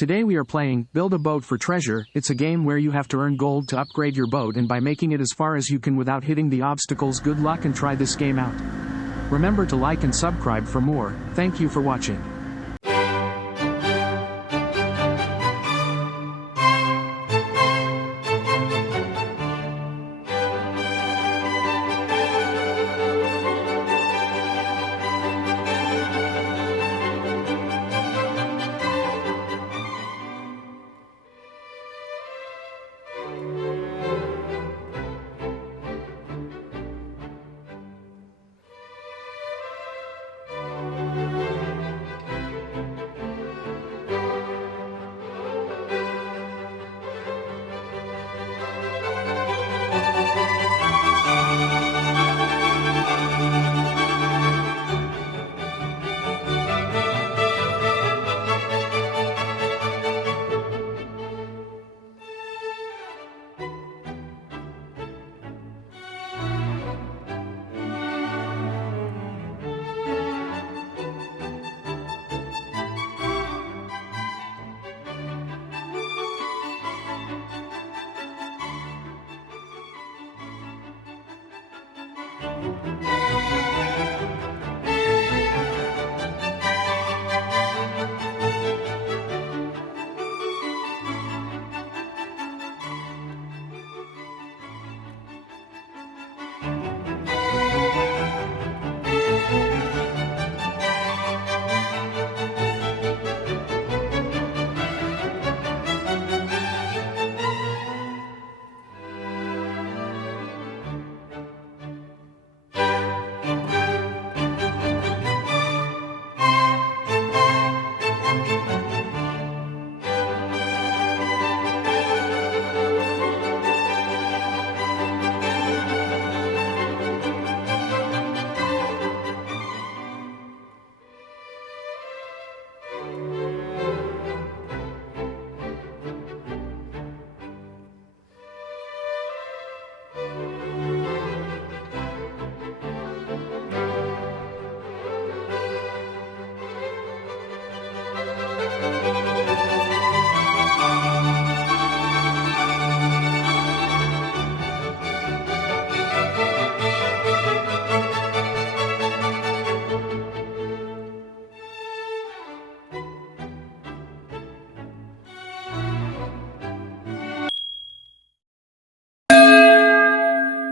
Today we are playing Build a Boat for Treasure. It's a game where you have to earn gold to upgrade your boat and by making it as far as you can without hitting the obstacles. Good luck and try this game out. Remember to like and subscribe for more. Thank you for watching.